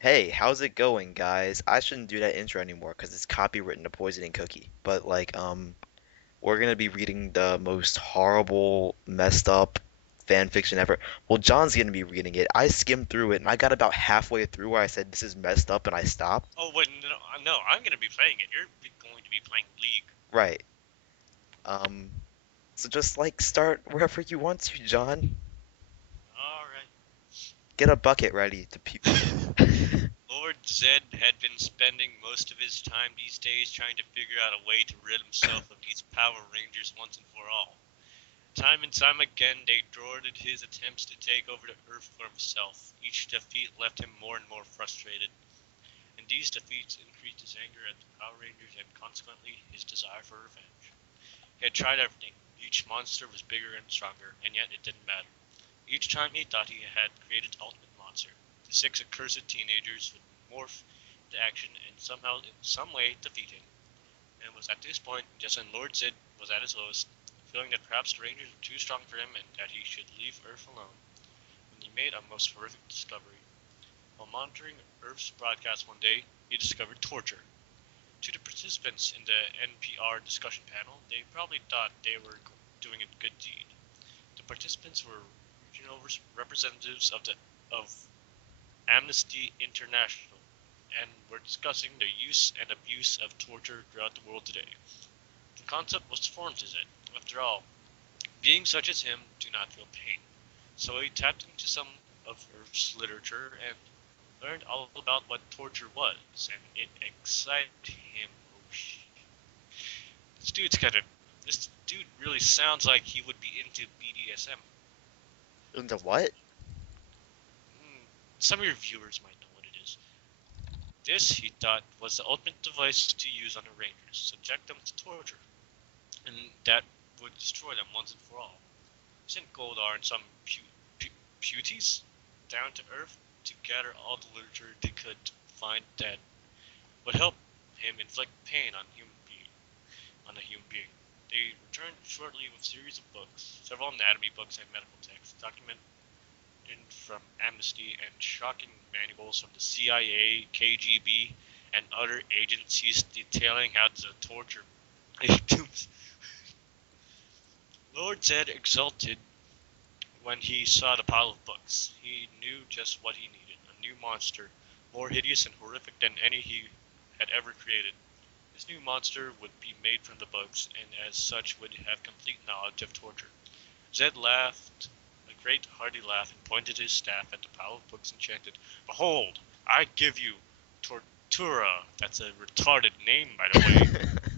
Hey, how's it going, guys? I shouldn't do that intro anymore because it's copywritten to Poisoning Cookie. But we're gonna be reading the most horrible, messed up fan fiction ever. Well, John's gonna be reading it. I skimmed through it and I got about halfway through where I said this is messed up and I stopped. Oh wait, no, no, I'm gonna be playing it. You're going to be playing League. Right. Um, so just start wherever you want to, John. All right. Get a bucket ready to peep. Lord Zed had been spending most of his time these days trying to figure out a way to rid himself of these Power Rangers once and for all. Time and time again, they thwarted his attempts to take over the Earth for himself. Each defeat left him more and more frustrated, and these defeats increased his anger at the Power Rangers and consequently his desire for revenge. He had tried everything. Each monster was bigger and stronger, and yet it didn't matter. Each time he thought he had created the ultimate monster, the six accursed teenagers would morph into action and somehow, in some way, defeat him. And it was at this point, just when Lord Zid was at his lowest, feeling that perhaps the Rangers were too strong for him and that he should leave Earth alone, when he made a most horrific discovery. While monitoring Earth's broadcast one day, he discovered torture. To the participants in the NPR discussion panel, they probably thought they were doing a good deed. The participants were regional representatives of Amnesty International and were discussing the use and abuse of torture throughout the world today. The concept was foreign to Zed. After all, beings such as him do not feel pain. So he tapped into some of Earth's literature and learned all about what torture was, and it excited him. Oh, this dude's kind of. This dude really sounds like he would be into BDSM. Into what? Some of your viewers might know what it is. This, he thought, was the ultimate device to use on the Rangers, subject them to torture, and that would destroy them once and for all. He sent Goldar and some puties down to Earth to gather all the literature they could find that would help him inflict pain on a human being. They returned shortly with a series of books, several anatomy books and medical texts, documented from Amnesty and shocking manuals from the CIA, KGB, and other agencies detailing how to torture victims. Lord Zed exulted when he saw the pile of books. He knew just what he needed, a new monster, more hideous and horrific than any he had ever created. This new monster would be made from the books, and as such would have complete knowledge of torture. Zed laughed a great hearty laugh and pointed his staff at the pile of books and chanted, "Behold, I give you Tortura." That's a retarded name, by the way.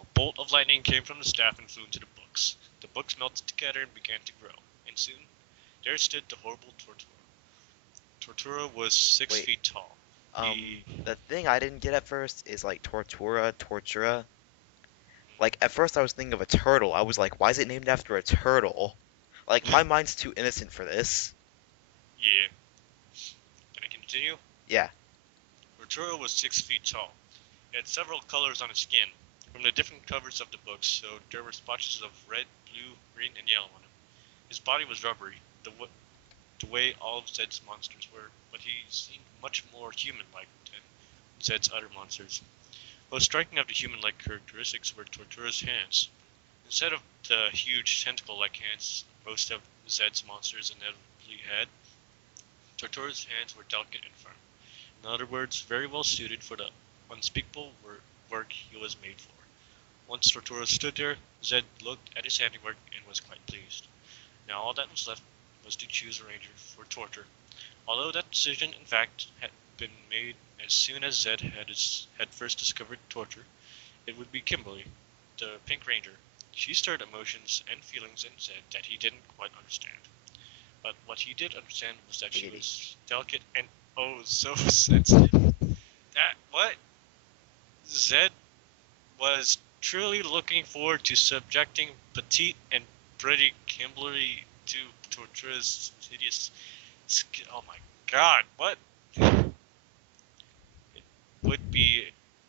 A bolt of lightning came from the staff and flew into the books. The books melted together and began to grow, and soon there stood the horrible Tortura. Tortura was six Wait, feet tall. He the thing I didn't get at first is like Tortura. Like at first I was thinking of a turtle. I was like, why is it named after a turtle? Like my mind's too innocent for this. Yeah. Can I continue? Yeah. Tortura was 6 feet tall. He had several colors on his skin. From the different covers of the books, so there were splotches of red, blue, green, and yellow on him. His body was rubbery, the way all of Zed's monsters were, but he seemed much more human-like than Zed's other monsters. Most striking of the human-like characteristics were Tortura's hands. Instead of the huge tentacle-like hands most of Zed's monsters inevitably had, Tortura's hands were delicate and firm. In other words, very well suited for the unspeakable work he was made for. Once Tortura stood there, Zed looked at his handiwork and was quite pleased. Now all that was left was to choose a ranger for torture. Although that decision, in fact, had been made as soon as Zed had first discovered torture, it would be Kimberly, the Pink Ranger. She stirred emotions and feelings in Zed that he didn't quite understand. But what he did understand was that she Giggity. was delicate and oh so sensitive. That what? Zed was truly looking forward to subjecting petite and pretty Kimberly to Tortura's hideous skin. Oh my god, what? It would be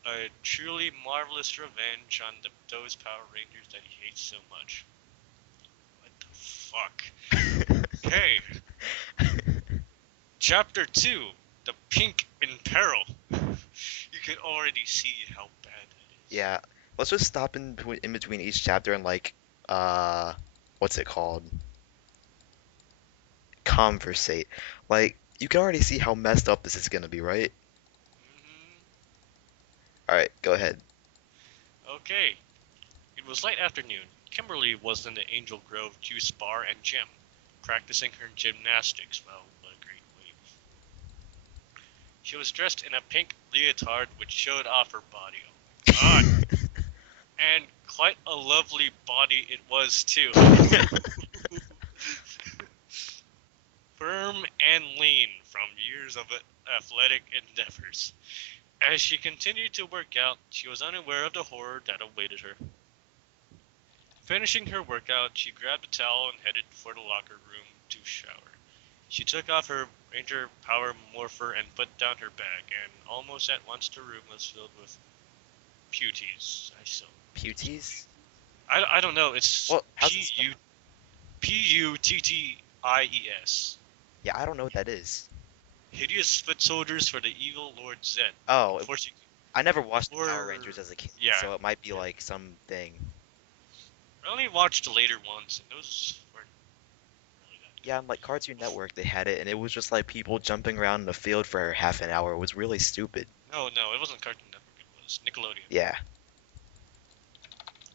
a truly marvelous revenge on those Power Rangers that he hates so much. What the fuck? Okay, Chapter 2. The pink in peril. You can already see how bad that is. Yeah, let's just stop in between each chapter and like, uh, what's it called? Conversate. Like, you can already see how messed up this is gonna be, right? Hmm. All right, go ahead. Okay. It was late afternoon. Kimberly was in the Angel Grove Juice Bar and Gym, practicing her gymnastics. Well, what a great way. She was dressed in a pink leotard which showed off her body. Oh my god. And quite a lovely body it was too. Firm and lean from years of athletic endeavors. As she continued to work out, she was unaware of the horror that awaited her. Finishing her workout, she grabbed a towel and headed for the locker room to shower. She took off her Ranger Power Morpher and put down her bag, and almost at once the room was filled with puties. Puties? I don't know. It's Well, how's it spelled? Putties. Yeah, I don't know what that is. Hideous foot soldiers for the evil Lord Zed. Oh, Before she, I never watched the Power before, Rangers as a kid, yeah, so it might be like something. I only watched the later ones, and those weren't really that Yeah, on like Cartoon good. Network, they had it, and it was just like people jumping around in the field for half an hour. It was really stupid. No, no, it wasn't Cartoon Network. It was Nickelodeon. Yeah,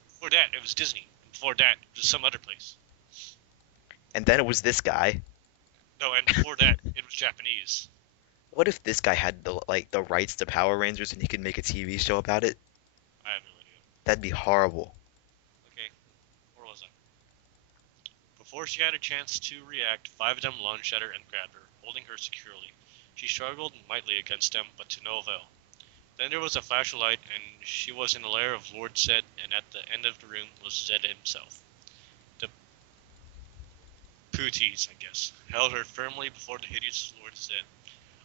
Before that, it was Disney. Before that, it was some other place. and then it was this guy. No, and before that, it was Japanese. What if this guy had the rights to Power Rangers and he could make a TV show about it? I have no idea. That'd be horrible. Okay, where was I? Before she had a chance to react, five of them lunged at her and grabbed her, holding her securely. She struggled mightily against them, but to no avail. Then there was a flash of light, and she was in the lair of Lord Zed, and at the end of the room was Zed himself. The Pooties, I guess, held her firmly before the hideous Lord Zed.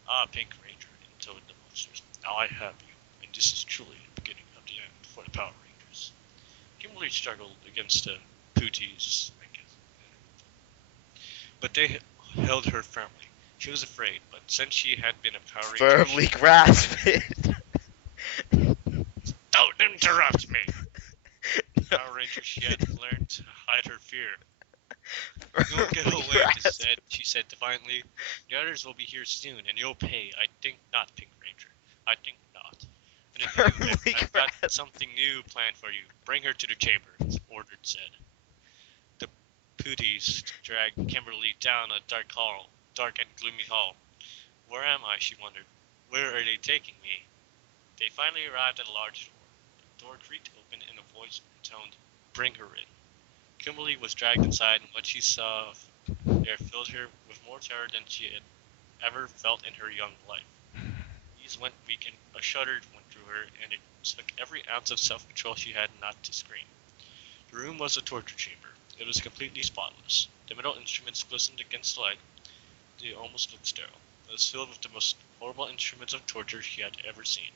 Ah, Pink Ranger, intoned the monsters. Now I have you, and this is truly the beginning of the end for the Power Rangers. Kimberly struggled against the Pooties, I guess, but they held her firmly. She was afraid, but since she had been a Power Ranger, Firmly grasp it. don't interrupt me! Power Ranger, she had learned to hide her fear. You'll get Firmly away, grasp. she said defiantly. The others will be here soon, and you'll pay. I think not, Pink Ranger. I think not. And if you, Firmly I've got grasp. something new planned for you. Bring her to the chamber, ordered Zed. The Pooties dragged Kimberly down a dark and gloomy hall. Where am I? She wondered. Where are they taking me? They finally arrived at a large door. The door creaked open, and a voice intoned, "Bring her in." Kimberly was dragged inside, and what she saw there filled her with more terror than she had ever felt in her young life. Knees went weak and a shudder went through her, and it took every ounce of self-control she had not to scream. The room was a torture chamber. It was completely spotless. The metal instruments glistened against the light. They almost looked sterile. It was filled with the most horrible instruments of torture she had ever seen.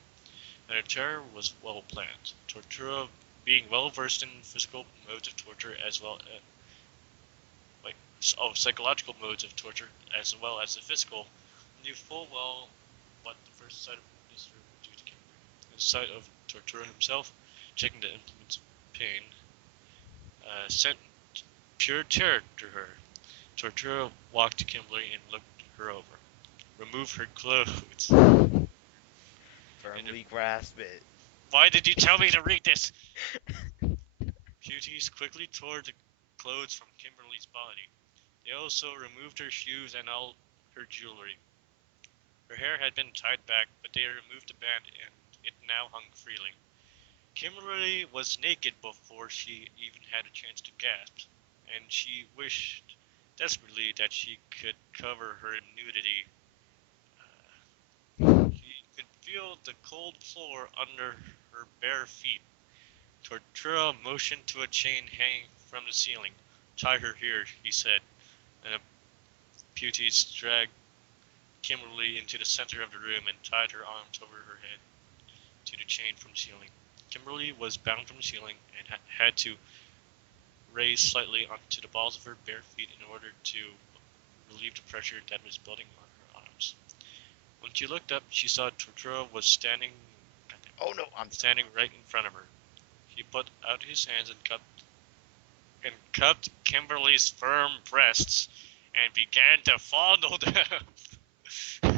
And her terror was well planned. Tortura, being well versed in physical modes of torture as well as psychological modes of torture as well as the physical, knew full well what the first sight of this room would do to Kimberly. The sight of Tortura himself, checking the implements of pain, sent pure terror to her. Tortura walked to Kimberly and looked her over. Remove her clothes. And Firmly grasp it. why did you tell me to read this? Beauties quickly tore the clothes from Kimberly's body. They also removed her shoes and all her jewelry. Her hair had been tied back, but they removed the band and it now hung freely. Kimberly was naked before she even had a chance to gasp, and she wished desperately that she could cover her nudity. She could feel the cold floor under her bare feet. Tortura motioned to a chain hanging from the ceiling. Tie her here, he said, and the Puties dragged Kimberly into the center of the room and tied her arms over her head to the chain from the ceiling. Kimberly was bound from the ceiling and had to raise slightly onto the balls of her bare feet in order to relieve the pressure that was building on her arms. When she looked up, she saw Totoro was standing, Oh no, standing right in front of her. He put out his hands and cupped Kimberly's firm breasts and began to fondle them.